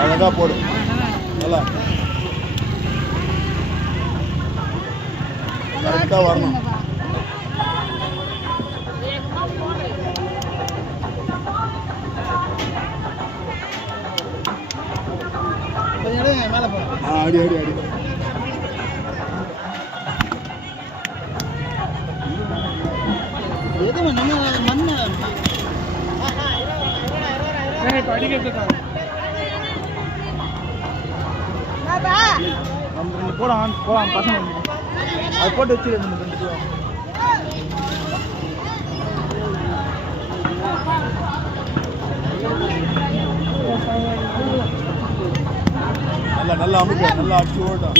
அழகாக போடு. நல்லா கரெக்டாக வரணும். அடி அடி அடி. எதுவும் நம்ம மண்ணை போலாம் போலாம் பசங்க அது போட்டு வச்சு நல்லா நல்லா அமுக்க நல்லா அடிச்சு ஓட்டும்.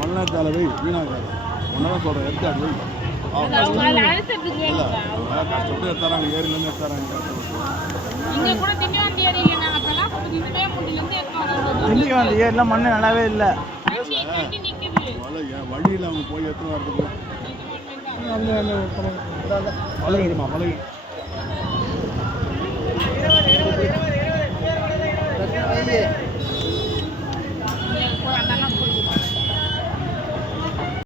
மண்ணாக்கால வை வீணாக்கால ஒன்னதான் சொல்கிறேன். எடுத்தாடு வை. கஷ்டப்பட்டு எடுத்தாராங்க. ஏரியிலேருந்து எடுத்தாராங்க. திண்டிவனம் ஏரிலாம் மண்ணு நல்லாவே இல்லை. வழியில் அவங்க போய் எடுத்து வரதுக்கு பழகிடுமா பழகி